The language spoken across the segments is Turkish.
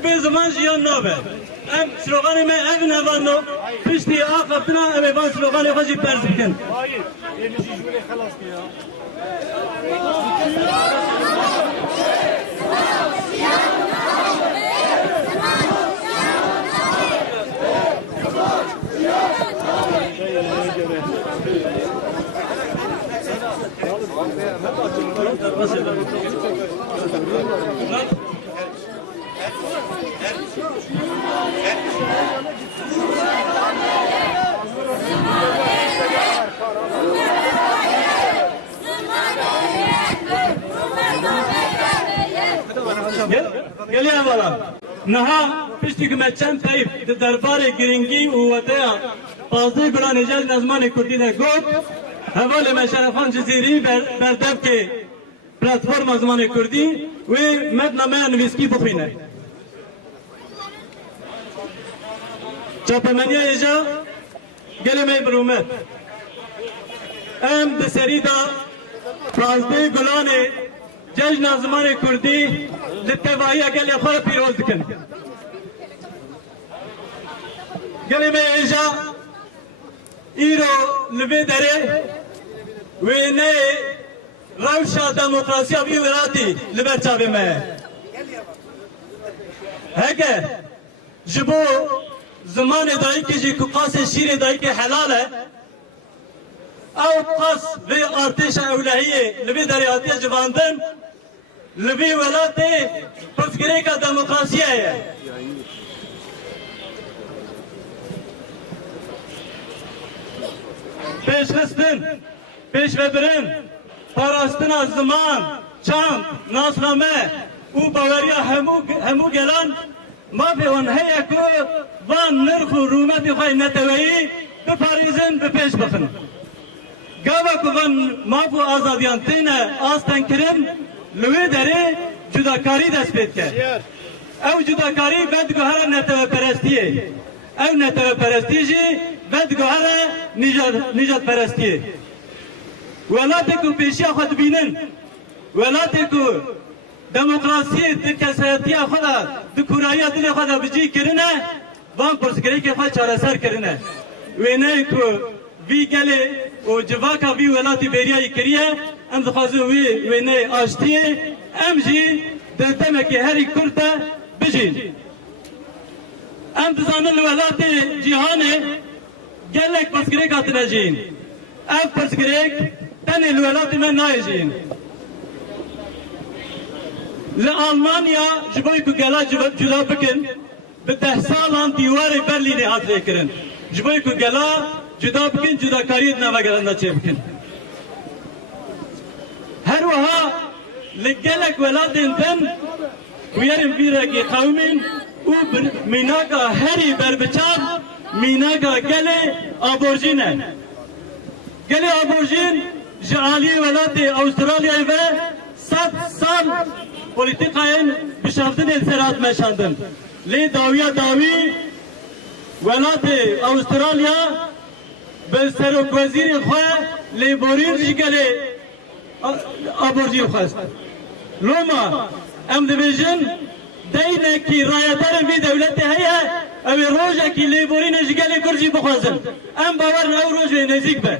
به زمان جیان نابه ام سلوغان ما ابن هوانو پشتی آقابتنا ام ایوان سلوغان خواهی پرز بکن گلی اولا نها پشتی که چند طیف دربار گرینگی و وطیا پازده گلان جل نظمان کردی ده گفت حوال مشرفان جزیری بردب که پلاتفورم نظمان کردی و مدنامه نویسکی بخوینه چاپمنی ایجا گلی می برومت ام دسری دا پازده گلان جشن زمان کردی لطفایی اگل خواه پیروز کن گلی می ایجا ایرو لبی داره و نه روشا دموکراسی و ولاتی لبر چاوی می هکه جبو زمان دایی که جی قاس شیر دایی که حلاله او قاس و ارتش اولهیه لبی دریاتی جواندن لبی ولاتی پسگری که دموکراسیه ہے پیشرستن پیشوبرن پاراستن از زمان چند ناسنامه او باوریا همو گلان ما بیوان هیا که وان نرخ و رومت خواهی نتوهی بپاریزن بپیش بخن گاوا که وان مافو آزادیان تینه آستان کرن لوی داره جداکاری دست بید که او جداکاری بدگوهر نتوه پرستیه او نتوه پرستی جی بدگوهر نجات پرستیه ولاتی که پیشی خود بینن ولاتی که دموکراسی دکسایتی خود دکورایی دل خود بجی کرنه وان پرسگری که خود چاره سر کرنه وینه که وی گله و جواکا وی ولاتی بیریایی کریه ام دخوازه وینه آشتیه ام جی دلتمه که هری کرده بجین ام دزانه ولاتی جهانه گلک پرسگری کاتنه جین ام پرسگری تنه ولاتی من نای جین لألمانيا جبوي كجلا جدا بكن بتحصالان ديوار برلين حاضر كرن جبوي كجلا جدا بكن جدا كاريد نما جلنا شيء بكن هر وها لجلك ولادن تن ويرم بيرك قومين وميناكا هري بربچان ميناكا جلي أبورجينه جلي أبورجين جعلي ولاد أستراليا و 100 سال پولیتیکاین بشافتن انصراف مشاندن لی داوی ولات استرالیا به سروک وزیر خواه لی بوریر جگلی آبورجیر خواست لوما ام دیویژن دینه کی رایتر وی دولت هیا اوی روژه کی لی بورین جگلی کرجی بخوازن ام باور نو روژه نزیک به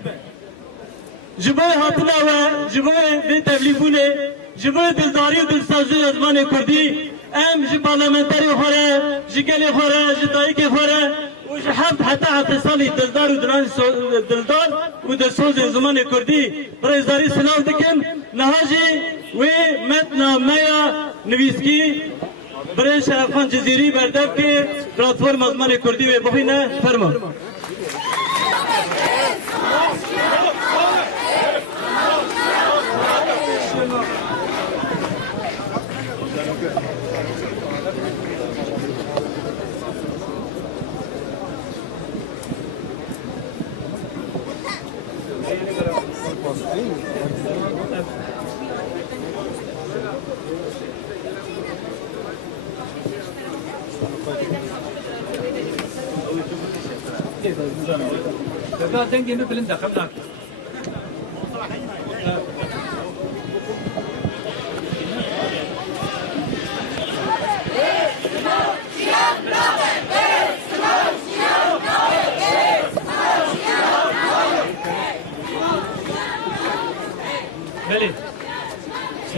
جبای حاطنا و جبای بی تبلیفونه جبای دلداری و دلسازی ازمان کردی ام جی پارلمنتری خوره جی گلی خوره جی دایکی خوره و جی حتی سالی دلدار و دلدار و دلسوز ازمان کردی برای زاری سلاو دکن نهاجی و متنا میا نویسکی برای شرفان جزیری بردب که پلاتفورم ازمان کردی و بخینه فرما تنجي مثل انت خلناك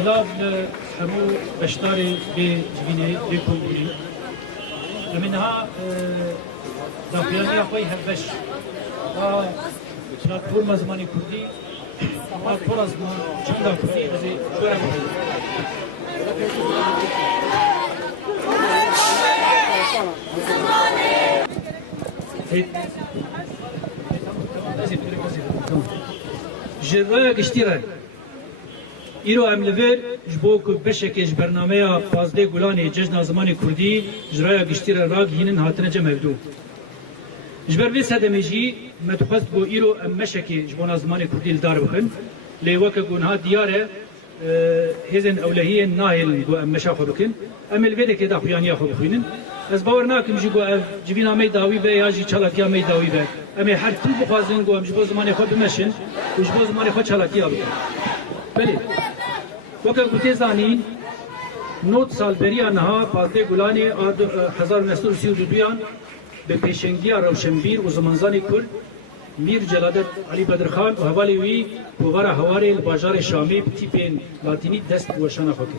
سلام همو بشتاري بجبيني بكمبوري منها داخلية خوي هبش پلتفرم زمانی کردی پر از چند کردی از شورا جرا گشتیره ایرو املور جبو کو بشکش برنامه پازده گلانی جشن زمانی کردی جرا گشتیره راگ هینن هاتنه جمعدو جبر وی سدمجی متخصص بو ایرو مشکی جبونا زمان کردی دار بخن لیوک گونها دیاره هزن اولهیه ناهل بو مشا خو بکن امل ویده که دا خویانی خو بخینن از باور ناکم جی گو جبینا می داوی به یا جی چالاکیا می داوی به امی هر تو بخوازن گو جبو زمان خو بمشن و جبو زمان خو چالاکیا بکن بله وک گوته زانی نوت سال بریا نها پاته گلانی 1932 به پیشنگی روشنبیر و زمانزانی کرد میر جلادت علی بدرخان و حوالی وی بوار هواری الباجار شامی تیپین لاتینی دست وشان خاکر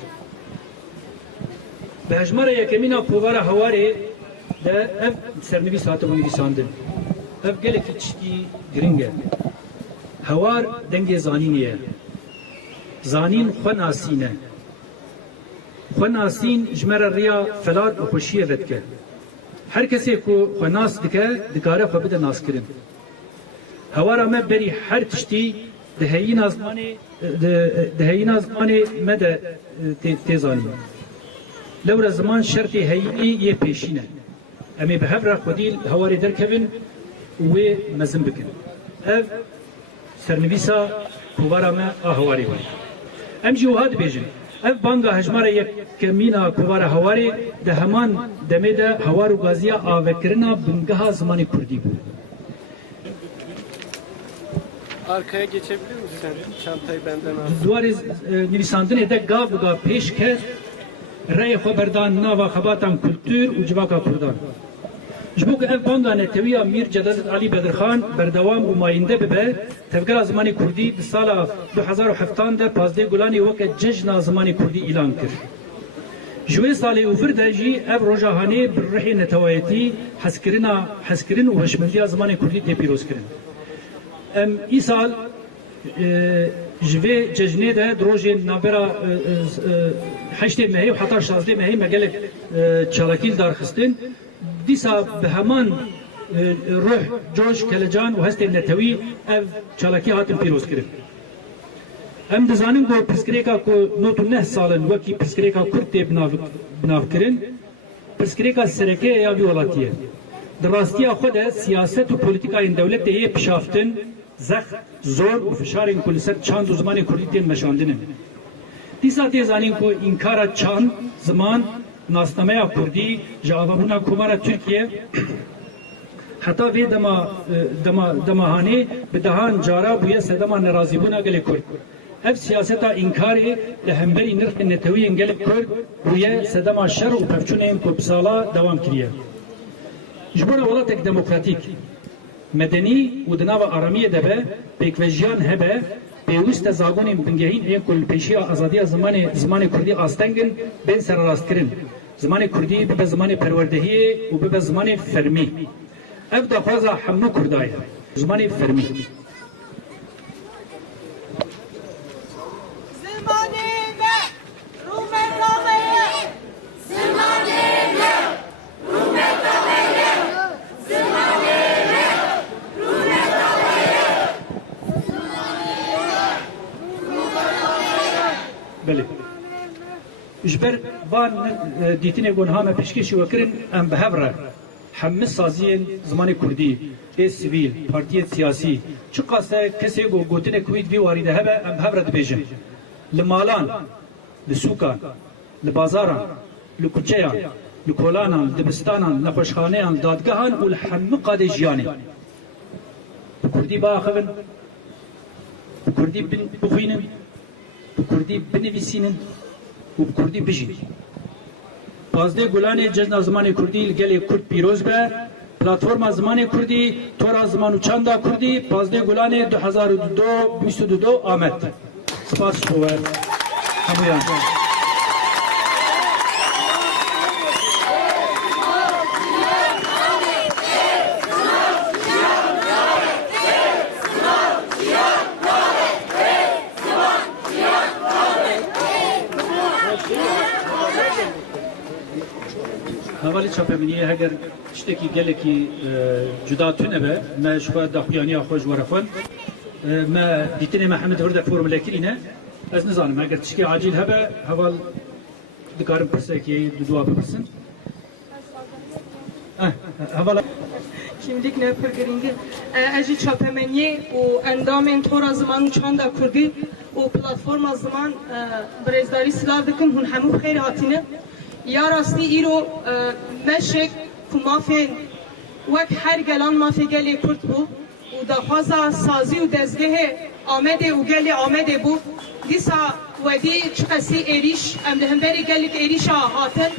به هجمار یکمینا بوار هواری ده اف سرنوی ساعت بونی بیساندن اف گله کی چتی گرینگه هوار دنگ زانینیه زانین خون آسینه خون آسین جمر ریا فلات و خوشیه ودکه هر کسی کو خناس دکه دکاره خو بده ناس کرن هوارا ما بری هر تشتی دهین ازمانی مده تیزانی لور زمان شرطی هیئی یه پیشینه امی به هفره خودی هواری درکبن و مزن بکن اف سرنویسا کوارا ما هواری وای ام جوهاد بیجن اف بانگا هجمار یک کمینا کوار هواری ده همان دمه ده هوار و گازیا آوکرنا بنگاه زمانی کردی بود. Arkaya geçebilir misin? Çantayı benden al. دوار نویساندن ده گاو گا پیش کرد رای خبردان ناوا خباتان کلتور و جواکا کردان. جبوک اف بانگا نتویا میر جدد علی بدرخان بردوام و ماینده ببه تفکر زمانی کردی به سال 2007 ده پازده گلانی وقت جشن زمانی کردی اعلان کرد. جوی سال اوفر ده جی اف روزانه برهی نتوایتی حسکرین و هشمندی زمانی کردی تپیروز کرد. ای سال جوی جشنه ده دروژ نابرا 8 مهی و حتی 16 مهی مگلک چالاکیل دارخستن دیسا به همان روح جوش کلجان و هست نتوی اف چالاکی هاتم پیروز کرد. هم دزانیم گو پرسکریکا کو 9 سالن وکی پرسکریکا کرد بناو کرن پرسکریکا سرکه یا ویولاتیه. در راستی خود سیاست و پولیتیکای دولت ده پیشافتن زخ زور و فشارین کل سر چند زمان کردی تین مشاندنن. دیسا تیزانیم کو انکار چند زمان ناسنامه کردی جوابونا کمار ترکیه حتی وی دماهانی به دهان جارا بویه سدما نرازی بونا گلی کرد. اف سیاستا انکاری لهمبری نرخ نتوی انگل کرد بویه سدما شر و پفچونه این کبسالا دوام کریه. جبور ولاتک دموکراتیک مدنی و دناو آرامیه دبه پیکوژیان هبه پیوست زاگون بنگهین این کل پیشی آزادی زمان کردی آستنگن بین سر راست کرن زمان کردی به زمان پروردهی و به زمان فرمی اف دفازا همه کردای زمان فرمی بله. جبر وان دیتنه گونها ما پیشکشی وکرن ام به هفره همه سازی زمان کردی ای سیویل پارتی سیاسی چه قصه کسی گوتنه کوید وی واریده هبه ام هفره دبیجن لمالان لسوکان لبازاران لکوچیان لکولانان دبستانان لخوشخانهان دادگاهان و لحمه قاده جیانی کردی با آخوین کردی بخوینن کردی بنویسینن و کردی بجین. پازده گلان جشن زمان کردی گل کرد پیروز به پلتفرم زمان کردی تور زمان چند کردی پازده گلان 2022 آمد. سپاس شما. Hamuyan. Havali çapeminiye eğer işteki geleki cüda tüne be, me şufa da xuyaniya xoş varafın, me ditine Mehmet Hırda formülekirine, az nizanim eğer tişki acil hebe, haval dikarim pırsaki dua bepirsin. Havala. Kimlik ne pergiringi eji çapemeniye o endamên tora ziman çanda Kurdî o platforma ziman Birêzdarî Silav dikin hûn hemû xêr hatine ya rastî îro meşek ku mafên wek her gelan mafê gelê Kurd bû û daxwaza sazî û dezgehê Amedê û gelê Amedê bû dîsa wedî çi qesî êrîş em di hemberî gelek êrîşa hatin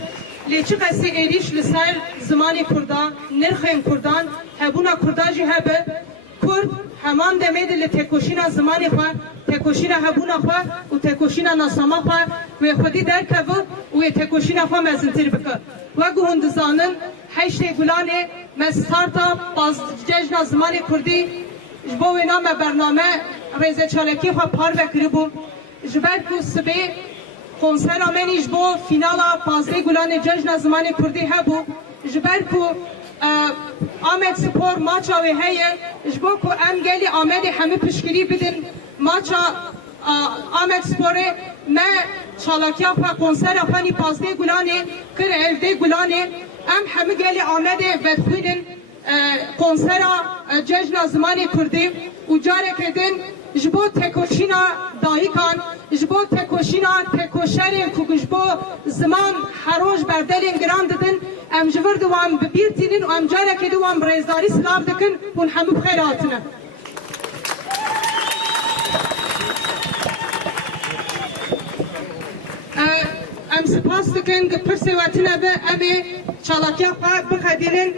lê çi qesî êrîş li ser zimanê Kurda nirxên Kurdan hebûna Kurda jî hebe Kurd heman demê de li têkoşîna zimanê xwe têkoşîna hebûna xwe û têkoşîna nasama xwe wê xwedî derkeve û wê têkoşîna xwe mezintir bike wek hûn dizanin heştê gulanê me starta cejna zimanê Kurdî ji bo wê name bername rêzeçalekî xwe par vekiribû ji ber ku sibê konsera menî ji bo fînala Pazdê Gulanê cejna zimanê Kurdî hebû ji ber ku Amed Spor maça wê heye ji bo ku em gelê Amedê hemû piştgirî bidin maça Amed Sporê me çalakiya xwe konsera xwe nî Pazdê Gulanê kir evdê Gulanê em hemû gelê Amedê vedxwînin konsera cejna zimanê Kurdî û carekê din ji bo têkoşîna dayîkan ji bo têkoşîna têkoşerên ku ji bo ziman heroj berdelên giran didin em ji vir di wan bibîrtînin û em carekê di wan bi rêzdarî silav dikin hûn hemû bi xêr hatine. Em spas dikin ki pirsê we tune be em ê çalakiya xwe bixedînin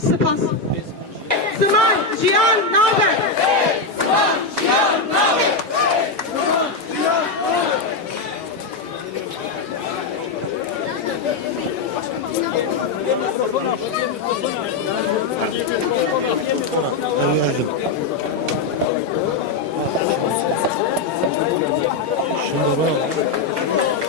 spas. Ziman jiyan nabe. Ziman jiyan nabe. Ziman jiyan nabe. Şimdi bak.